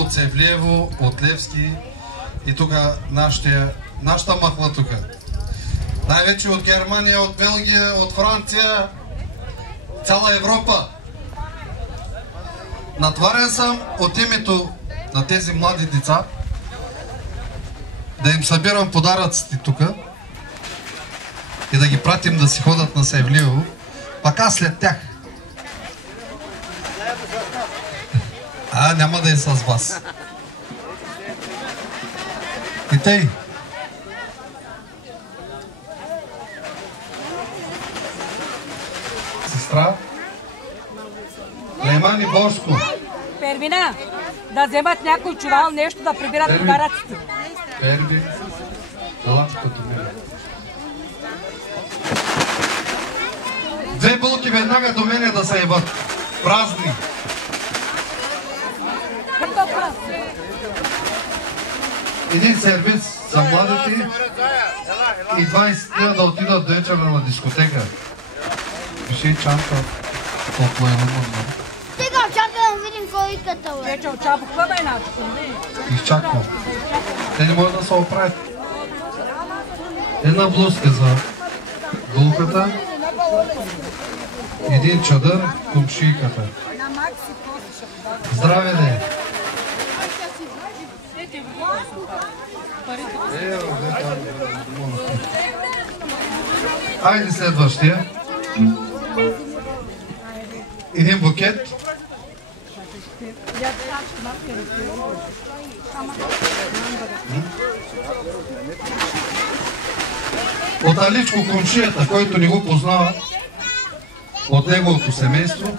От Севлиево, от Левски и тук нашата махла тук. Най-вече от Германия, от Белгия, от Франция, цяла Европа. Натварен съм от името на тези млади деца да им събирам подаръците тук и да ги пратим да си ходят на Севлиево, пак аз след тях. Няма да е с вас. И тъй. Сестра? Лейман и Бошко. Первина, да вземат някой чувал нещо да прибират подаръците. Перви, елате като мене. Две булки веднага до мене да се ебат. Празни. Като празни? Един сервис за младите и 20 дни да отидат до вечера на дискотека. Пиши чанта. Топло е намърно. Сега чакай да видим кой виката, бе. Вече очаква какво бе начко? Изчаквам. Те не могат да се оправят. Една блузка за булката, един чадър, комшийката. Здраве де! Айде следващия. Един букет. От Аличко комшията, който не го познава, от неговото семейство,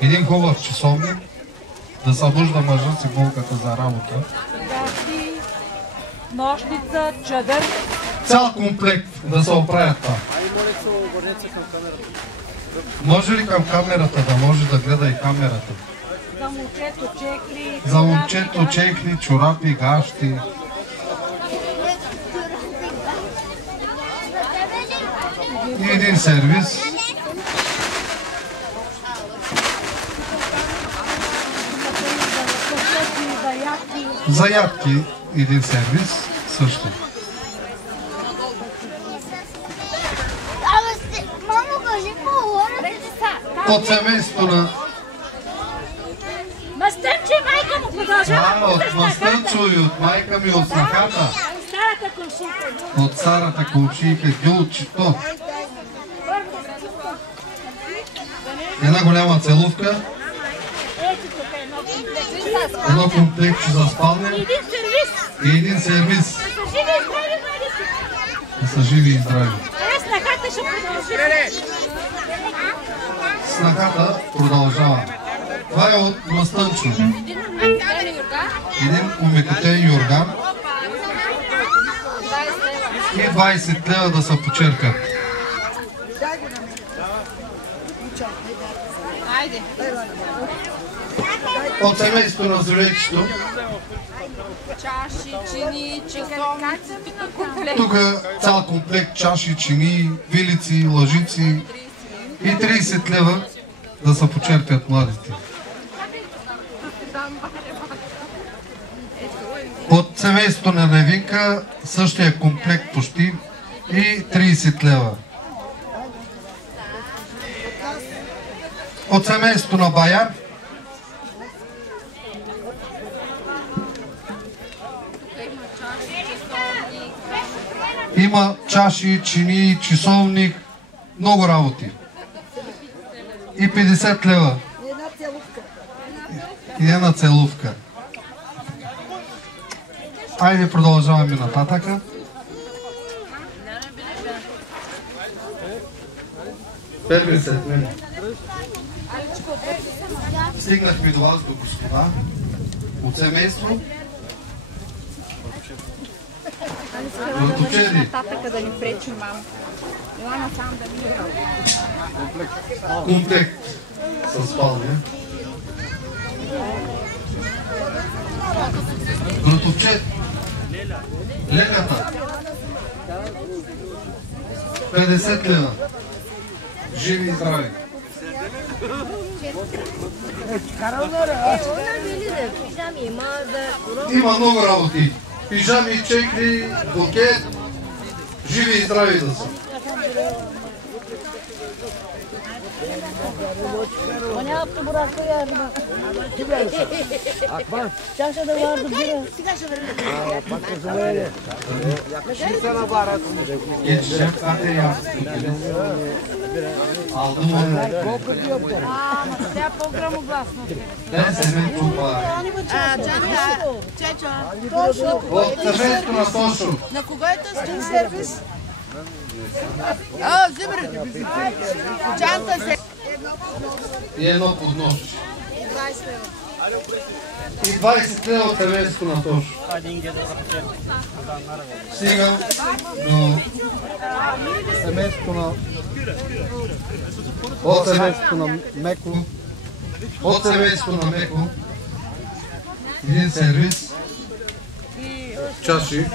един хубав часовник, да събужда мъжа си булката за работа. Нощница, чадър. Цял комплект да се оправят това. Може ли към камерата да може да гледа и камерата? За момчето чехли. За момчето чехли, чорапи, гащи. И един сервис. За ядки един сервис също. Мамо, кажи по-лора. От семейството на... Мастърче, майка му продължава. От Мастърчо и от майка ми, от снахата. Старата комшийка. От старата комшийка, Гюлчето. Една голяма целувка. Едно комплектче за спалня. И един сервис. Да са живи и здрави. Снахата ще продължи. Снахата продължава. Това е от Мастънчо. Един умекотен юрган. И 20 лева да се почеркат. От семейството на Зулечето. Чаши, чини, часовници. Тук цял комплект чаши, чини, вилици, лъжици и 30 лева да се почерпят младите. От семейството на Невинка същия комплект почти и 30 лева. От семейството на Баяр има чаши, чини, часовник, много работи. И 50 лева. И една целувка. Айде продължаваме нататъка. Първи след мен. Стигнахме до вас, до господа. От семейство. Нататъка да ни пречи, мамо. Ела насам да ни комплект с спалня. Гратовчет. Легата. 50 лева. Живи и здрави. Има много работи. Пижами, чекли, букет. Живи и здрави да са. Ne yaptı bıraktı yardıma? Akbar. Çarşıda vardı biri. Bak kızım öyle. Yakışır sana baharat. Geçeceğim kahve yaptım. Aldım onu. Сега по-гръмо гласно. Ben senin tuba. Точно. От тържеството на Тошо. На кого е този сервис? Зибри. Чанта се. И едно подножче. И 20 лева от семейството на Тошо. Стигам до семейството на... От семейството на Меко. От семейството на Меко. Един сервис. Чаши.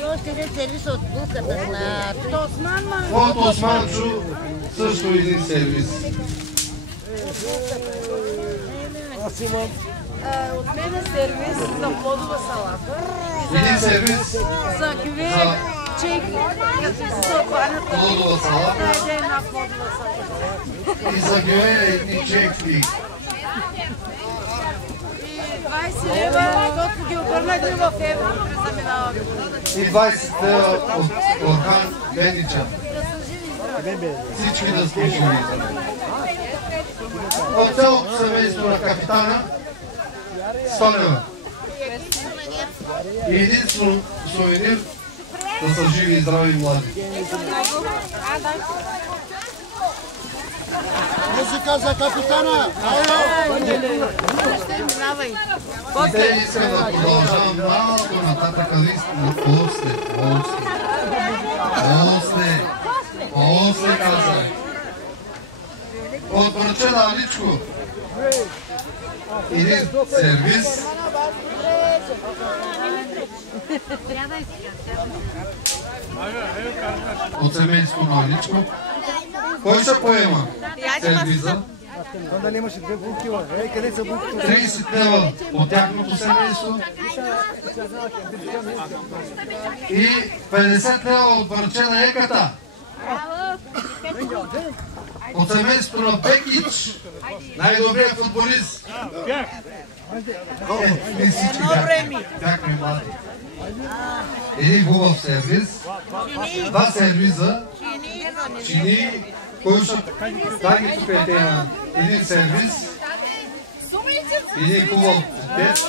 И още един сервис от булката на Осман. От Османчо също един сервис. От мен е сервис за плодова салата. Един сервис За кюве, чеки, като се хванат плодова салата. да е една плодова салата. И за гюе и чеки. И 20 лева, докато ги обърнахме в евро, заминаваме. И 20 лева от Орхан Бендича. Всички да сме живи. От цялото семейство на капитана 100 лева. И един сувенир да са живи и здрави и млади. Музика за капитана! Те искам да продължавам малко нататък лист. После казах. От Брачена Аличко. Един сервис. От семейство на Аличко. Кой ще поема сервиза? Дали имаше две булки? Къде са булките? 30 лева от тяхното семейство. И 50 лева от Брачена Еката. От семейството на Бекич. Най-добрият футболист. Не всички бяхме млади. Един хубав сервис. Два сервиза. Чини. Кой ще... Дай ги тук е тема. Един сервис. Един хубав букет.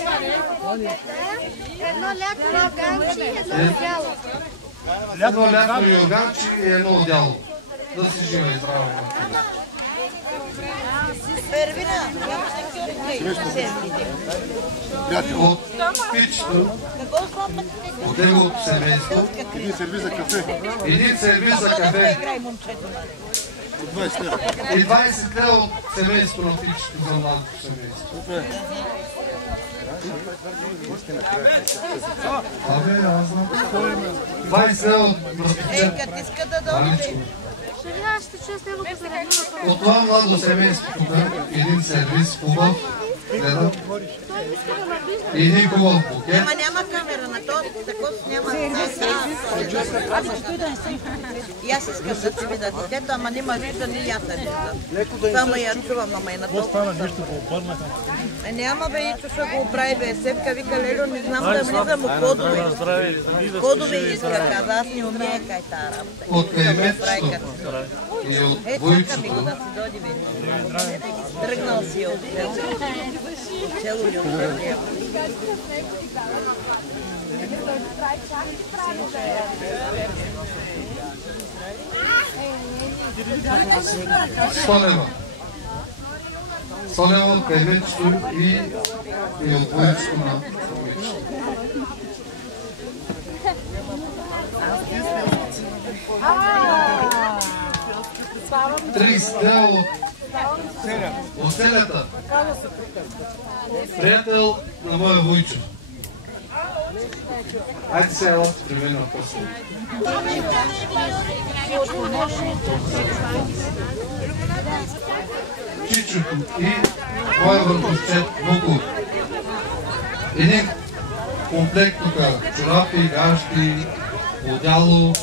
Едно лято йорганче и едно дяло. Едно лято йорганче и едно отдяло. Да си жива и здрава. От пичето, от неговото семейство, Един сервиз за кафе. един сервиз за кафе и 20 лева от семейството на пичето за младото семейство. Абе, аз знам. 20 лева от разпичето. Аличко. От това младо семейство тук, един сервис хубав, гледам, и един хубав букет. Ама няма камера на то, тако няма. И аз искам да си видя детето, ама нема виждане и аз да виждам. Само я чувам, ама и на то. Няма бе, Ичо ще го оправи бе. Сепка вика, Лело, не знам да влизам у кодове. Кодове иска, каза, аз не умея кай тая работа. От кайметчето и от Войчето. Да си доди бе. Тръгнал си от цело ли от Солева. Солева от кайметчето и от Войчето на Войчето. От селята. Приятел на моя Войчо. Айде се елате при мен на пърса. Чичото и моя върховчет Вуко. Един комплект тук, чорапи, гащи, одяло,